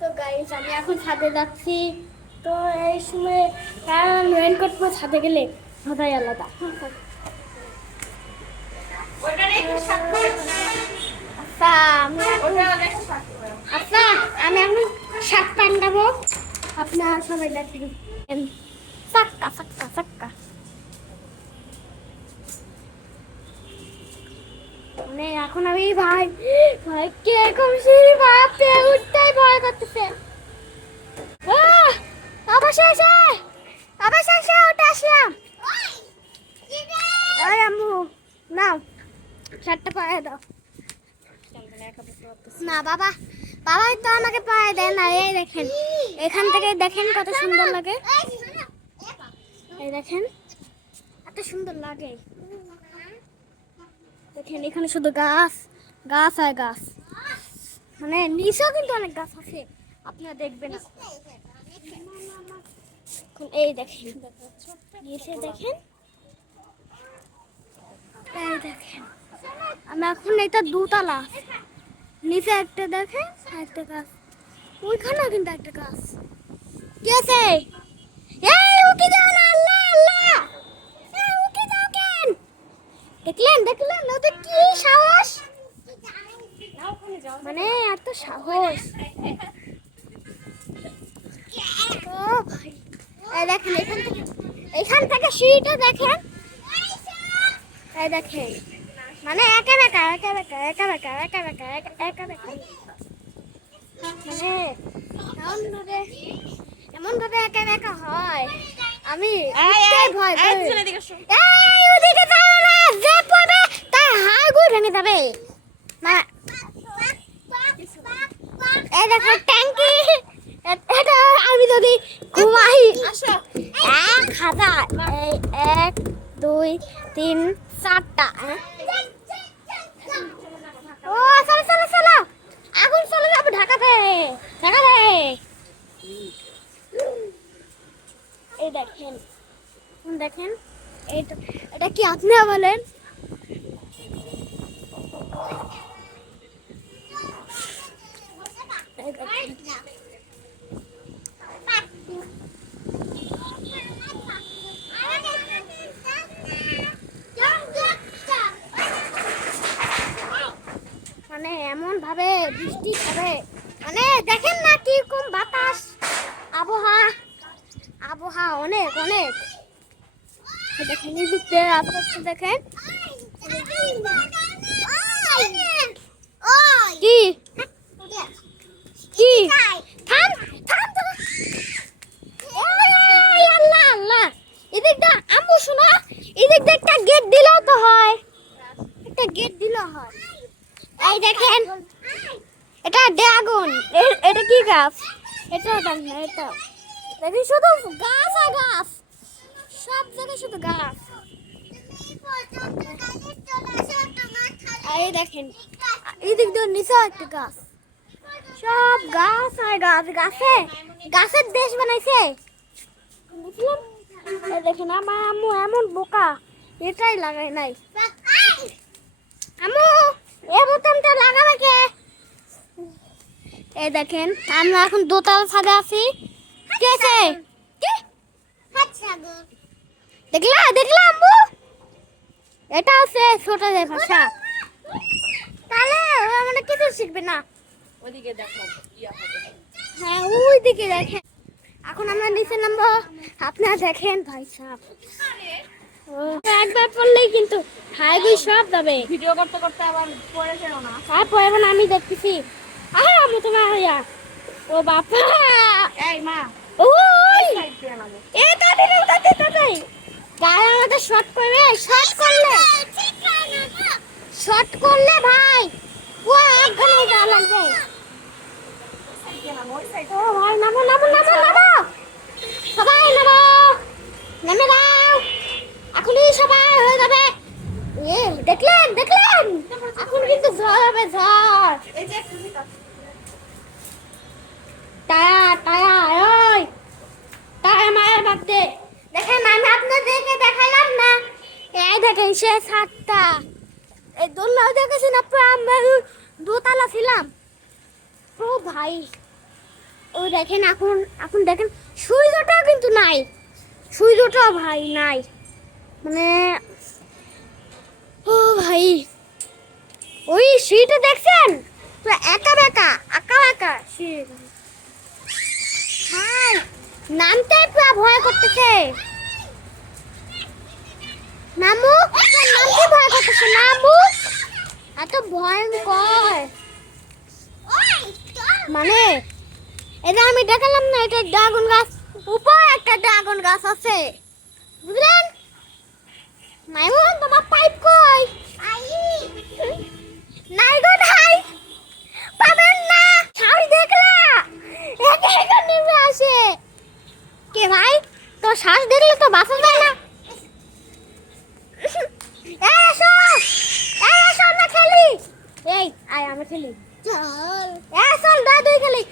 তো গাইস আমি এখন ছাদে যাচ্ছি। তো এই সময় কারণ রেনকোট পরে ছাদে গেলে মজাই আলাদা। আচ্ছা আচ্ছা আমি এখন শার্ট প্যান্ট দেবো, আপনার সবাই দেখেন। চাক্কা চাক্কা চাক্কা মানে এখন আমি ভাই ভাই কিরকম সিঁড়ি বাপে উঠতেই ভয় করতেছে। অবশেষে অবশেষে উঠে আসলাম। ওই আম্মু নাও শার্টটা পায়ে দাও। না বাবা বাবাই তো আমাকে পায়ে দেয় না। এই দেখেন এখান থেকে দেখেন কত সুন্দর লাগে। এই দেখেন এত সুন্দর লাগে। দেখেন এখানে শুধু গাছ গাছ আর গাছ, মানে নিচেও কিন্তু অনেক গাছ আছে, আপনারা দেখবেন। এই দেখেন নিচে দেখেন, এই দেখেন আমি এখন এটা দুতলা, নিচে একটা দেখেন একটা গাছ, ওইখানেও কিন্তু একটা গাছ। কি আছে? এই উকি দাও না, আল্লাহ আল্লাহ, এই উকি দাও কেন? দেখলেন দেখলেন ওদের কি সাহস, মানে এত সাহস। ও ভাই এই দেখেন এখান থেকে সিঁড়িটা দেখেন। এই দেখেন মানে একা বেকা একা বেকা একা বেকা একা বেকা একা বেকা, মানে এমন ভাবে একা বেকা হয় আমি ভয় করি। এই ওদিকে যাও না, যে পড়বে তার হাড়গোড় ভেঙে যাবে। এই দেখো ট্যাঙ্কি, এটা আমি যদি ঘুমাই 1000, এই 1 2 3 4টা। ও চলো চলো চলো এখন চলে যাবো ঢাকাতে ঢাকাতে। এই দেখেন দেখেন এটা এটা কি আপনিও বলেন? মানে এমন ভাবে বৃষ্টি হবে, মানে দেখেন না কিরকম বাতাস, আবহাওয়া আবহাওয়া অনেক অনেক। দেখেন দেখেন কি কি থাম থাম তো। আল্লাহ আল্লাহ এদিকটা আম্মু শোনো, এদিকটা একটা গেট দিলেও তো হয়, একটা গেট দিলেও হয়। এই দেখেন এটা ড্রাগন, এটা কি গাছ? এটা দেখেন এটা দেখেন শুধু গাছ আর গাছ, সব জায়গায় শুধু গাছ। এই দেখেন এদিক দিয়ে নিচেও একটা গাছ, সব গাছ আর গাছ, গাছে গাছের দেশ বানাইছে বুঝলেন। এই দেখেন আমার আম্মু এমন বোকা, এটাই লাগাই নাই। আম্মু এই বোতামটা লাগাবে কে? এই দেখেন আমরা এখন দোতলা ছাদে আছি। কি আছে? কি দেখলা দেখলা আম্মু, এটা হচ্ছে ছোটদের ভাষা, তাহলে আমরা কিছু শিখবে না। ওইদিকে দেখো হ্যাঁ ওইদিকে দেখেন। এখন আমরা নিচে নামবো, আপনারা দেখেন ভাই সাহেব একবার পড়লেই কিন্তু হাইগুই সব যাবে। ভিডিও করতে করতে আবার পড়ে যেও না। হ্যাঁ পড়বে না, আমি দেখতেছি। আরে আমি তো মারিয়া ও বাবা, এই মা ওই এই তাতে তাতে তাতে গায়ে আমাদের শর্ট করবে, শর্ট করলে ভাই ও একখানে যা লাগবে। ও ভাই নামো নামো নামো নামো সবাই নামো, নেমে দাও এখনই সবাই হয়ে যাবে। এ দেখলেন দেখলেন এখন কিন্তু ঝড় হবে, ঝড়। টায়া টায়া ওই টায়া মায়ের বাদ দে। দেখেন আমি আপনাদেরকে দেখাইলাম না, এই দেখেন সে 7টা এই দোলনাও দেখেছেন আপনারা, আমরা দোতলা ছিলাম। ও ভাই ও দেখেন এখন এখন দেখেন সূর্যটাও কিন্তু নাই, সূর্যটাও ভাই নাই, মানে ও ভাই ওই সিঁড়িটা দেখছেন পুরো একা বেঁকা আঁকা বাঁকা সিঁড়ি। হ্যাঁ নামতে পুরো ভয় করতেছে, নামু নামতে ভয় করতেছে, নামু এত ভয়ঙ্কর, মানে এটা আমি দেখালাম না, এটা ড্রাগন গাছ, উপরে একটা ড্রাগন গাছ আছে বুঝলেন। মাইমুন তোমার পাইপ কই? নাই গো নাই, পাবেন না, সাহস দেখলা একা একা নেমে আসে। কে ভাই তো শ্বাস দেখলে তো বাঁচা যায় না। এই এসো, এই এসো আমরা খেলি, এই আয় আমরা খেলি, চল এই চল দাদুই খেলি।